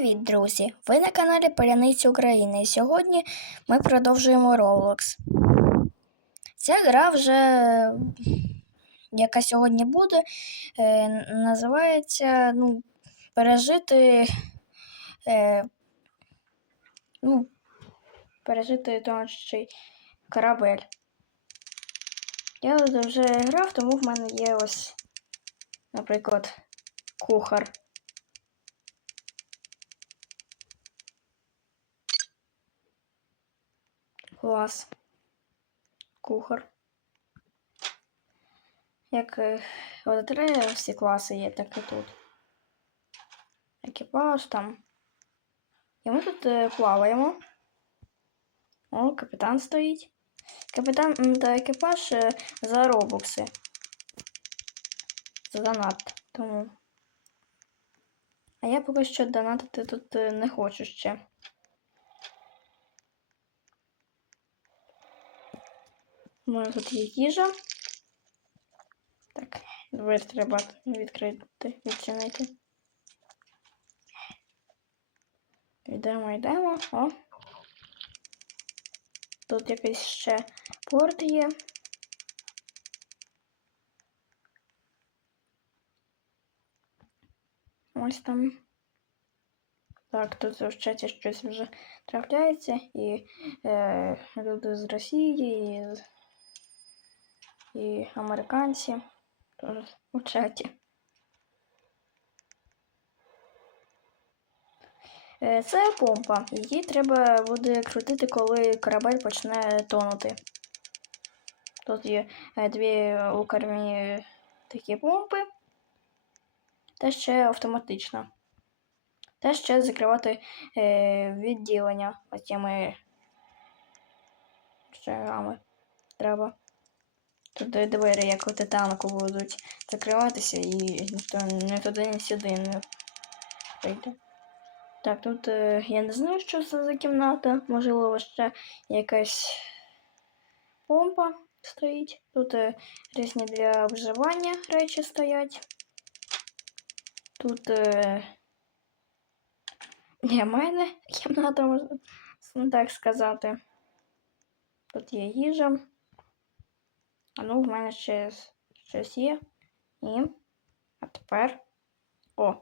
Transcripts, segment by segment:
Привіт, друзі! Ви на каналі Паляниці України. І сьогодні ми продовжуємо Roblox. Ця гра вже, яка сьогодні буде, е, називається ну, Пережити. Е, ну, пережити тонущий корабель. Я вже грав, тому в мене є ось, наприклад, кухар. Клас. Кухар. Як е, от три всі класи є, так і тут. Екіпаж там. І ми тут е, плаваємо. О, капітан стоїть. Капітан та екіпаж е, за робокси. За донат. Тому. А я поки що донатити тут не хочу ще. У мене тут є їжа. Так, двері треба відкрити, відчинити. Йдемо, йдемо. О. Тут якийсь ще порт є. Ось там. Так, тут в чаті щось вже трапляється, і е, люди з Росії, і, з- і американці теж у чаті. Е, Це помпа. Її треба буде крутити, коли корабель почне тонути. Тут є е, дві у кормі такі помпи. Та ще автоматична. Та ще закривати е, відділення оціми треба. Тут де двері, як у титанку, будуть закриватися і ніхто не туди, ні сюди не прийде. Так, тут е, я не знаю, що це за кімната. Можливо, ще якась помпа стоїть. Тут е, різні для вживання речі стоять. Тут е, для мене кімната, можна так сказати. Тут є їжа. А ну, в мене ще щось є. І. А тепер. О.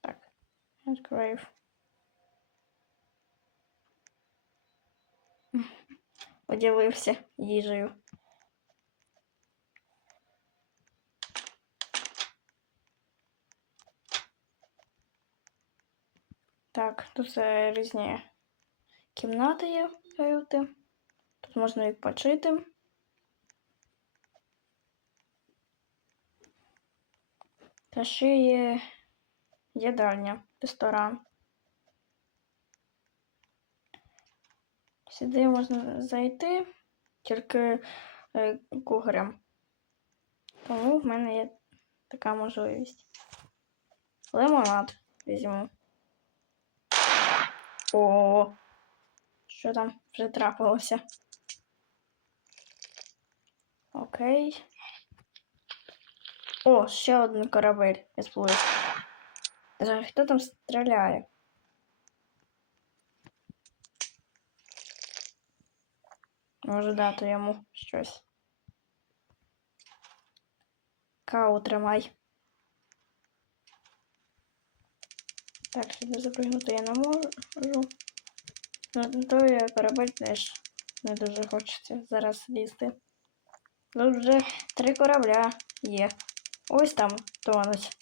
Так. Відкрив. Поділився їжею. Так, тут е, різні кімнати є каюти. Можна відпочити. Та ще є їдальня, ресторан. Сюди можна зайти тільки е, кухарем. Тому в мене є така можливість. Лимонад візьму. О, що там вже трапилося? Окей. О, ще один корабель відплив. Хто там стріляє? Може дати йому щось. Кау тримай. Так, сюди запрыгнути я не можу. Ну, то я корабель теж не дуже хочеться зараз лізти. Тут вже три корабля є. Ось там тонуть.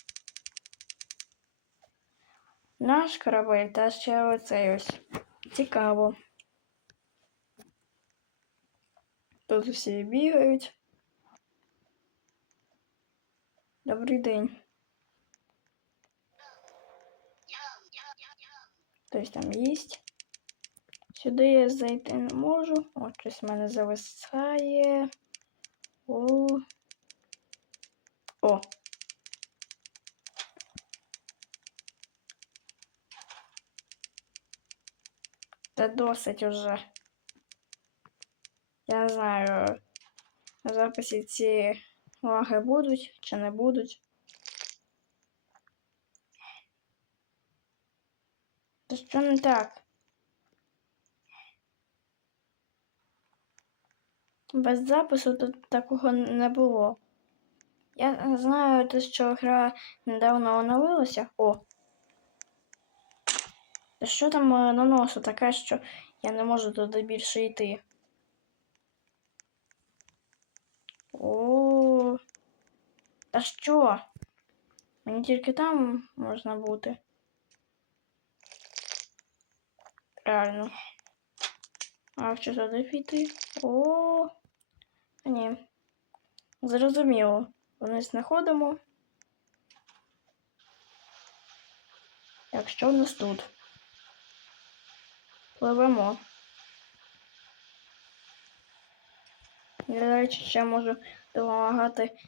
Наш корабель та ще оцей ось. Цікаво. Тут всі бігають. Добрий день. Хтось там їсть. Сюди я зайти не можу. О, щось в мене зависає. О. О. Та досить уже. Я знаю, на записі ці лаги будуть чи не будуть. Та що не так? Без запису тут такого не було. Я знаю, те, що гра недавно оновилася. О! Що там е, на носу таке, що я не можу туди більше йти? О, та що? Мені тільки там можна бути. Реально. А що туди піти? О, ні. Зрозуміло. Вниз не ходимо. Так, що в нас тут? Пливемо. Я, до речі, ще можу допомагати.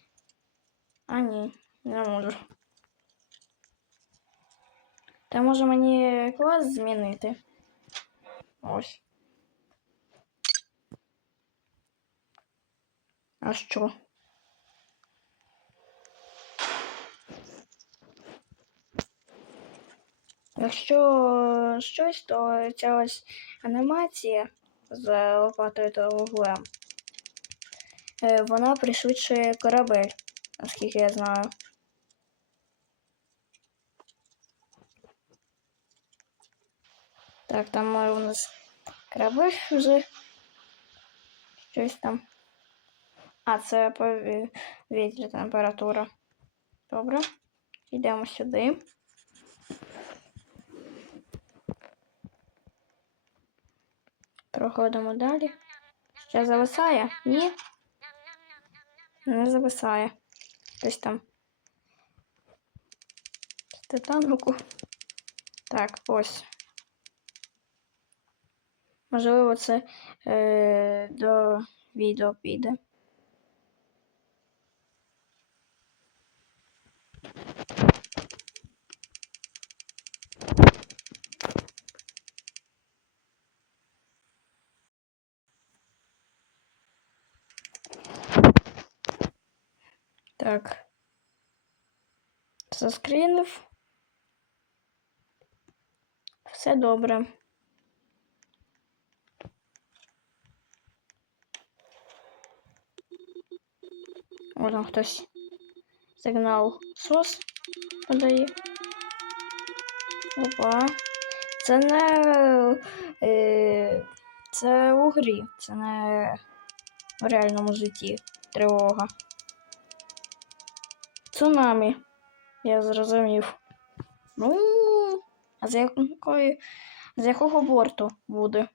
А, ні, не можу. Та може мені клас змінити? Ось. А що? Якщо щось, то ця ось анімація з лопатою та вуглем, е, вона пришвидшує корабель, наскільки я знаю. Так, там у нас корабель вже щось там. А, це повітря температура. Добре. Йдемо сюди. Проходимо далі. Ще зависає? Ні? Не зависає. Десь там. з Титанику. Так, ось. Можливо, це е, до відео піде. Так. Заскрінив. Все добре. О, там хтось сигнал сос подає. Опа. Це не е, це у грі, це не в реальному житті тривога. Цунамі. Я зрозумів. Ну, а з якої, з якого борту буде?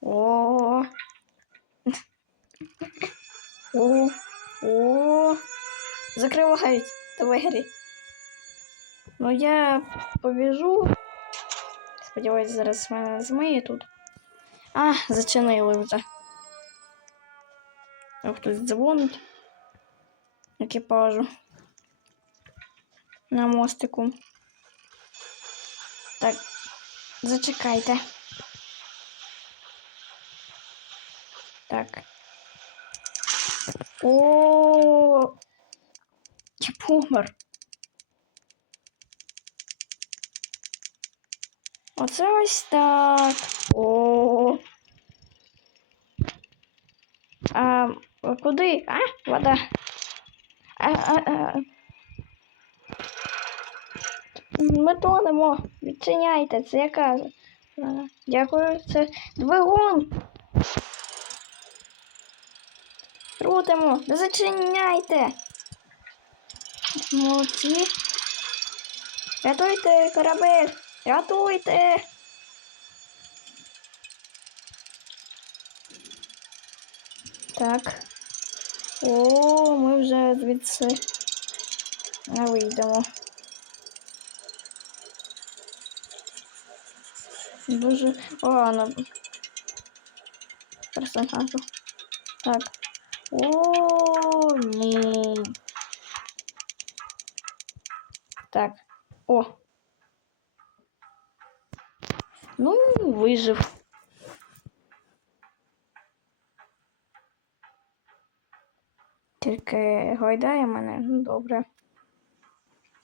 О. О. О. Закривають двері. Ну я побіжу. Сподіваюсь, зараз мене змиє тут. А, зачинили вже. А хтось дзвонить екіпажу на мостику. Так, зачекайте. Так. О, я помер. Оце ось так. О. А куди? А? Вода. А, а, а. Ми тонемо. Відчиняйте, це яка? Дякую, це двигун. Крутимо. Не зачиняйте. Молодці. Рятуйте корабель. Рятуйте. Так. О, ми вже звідси не вийдемо. Дуже погано. Персонажу. Так. О, ні. Так. О. Ну, вижив. Тільки гойдає мене, ну добре.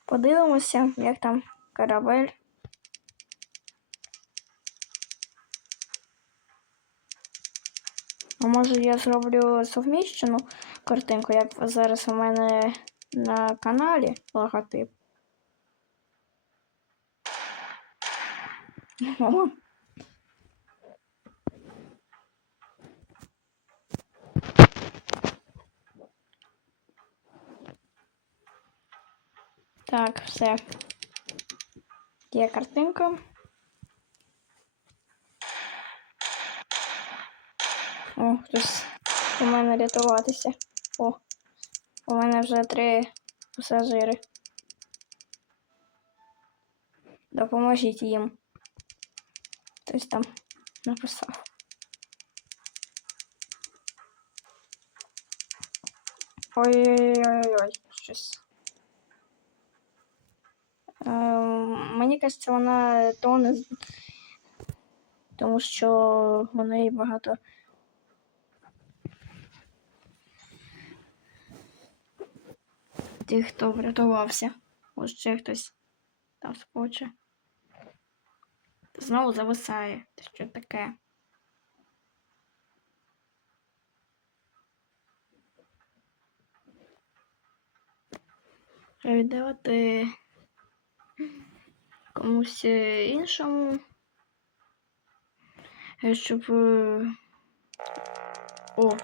Подивимося, як там корабель. А може я зроблю совміщену картинку, як зараз у мене на каналі логотип. Так, все. Є картинка. О, хтось у мене рятуватися. О, у мене вже три пасажири. Допоможіть їм. Хтось там написав. Ой-ой-ой, щось. Мені кажеться, вона тоне, тому що у неї багато. Тих, хто врятувався. Може, ще хтось там схоче. Знову зависає. Що таке? Віддавати комусь е, іншому. е, Щоб. е, О.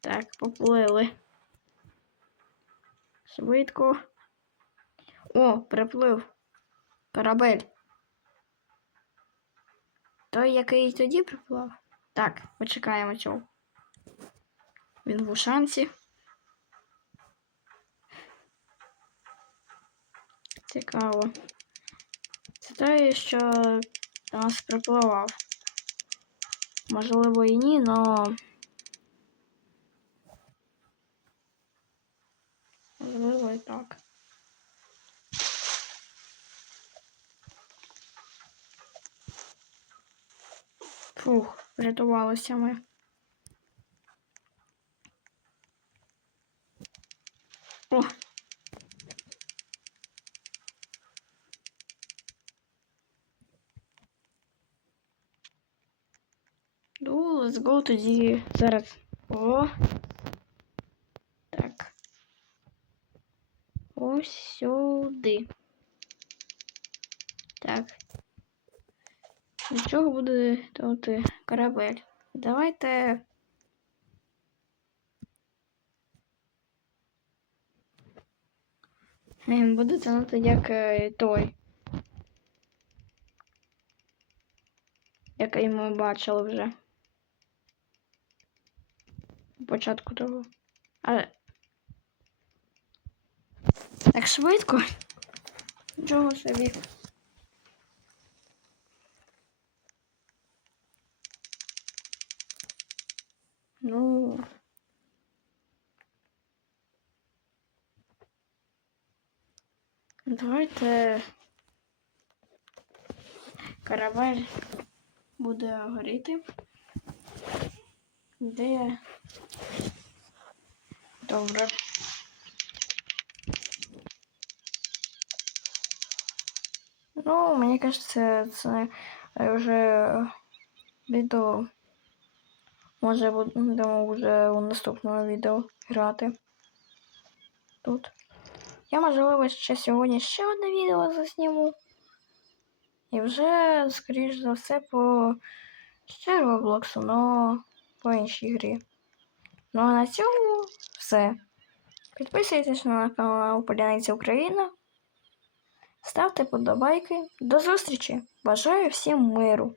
Так, поплили. Швидко. О, приплив. Корабель. Той, який тоді приплав? Так, почекаємо цього. Він в ушанці. Цікаво. Це той, що нас припливав. Можливо і ні, но. Можливо і так. Фух, врятувалися ми. О! Ну, let's go тоді зараз. О. Так. Ось сюди. Так. Від чого буде тут е, корабель? Давайте. Він буде тянути як е, той. Який ми бачили вже. Початку того. Але. Так швидко. Нічого собі. Ну. Давайте каравель буде горіти. Де добре. Ну, мені кажется, це вже відео. Може будемо вже у наступному відео грати. Тут. Я, можливо, ще сьогодні ще одне відео засніму. І вже, скоріш за все, по ще Роблоксу, но по іншій грі. Ну а на цьому все. Підписуйтесь на канал Поляниця Україна. Ставте подобайки. До зустрічі! Бажаю всім миру!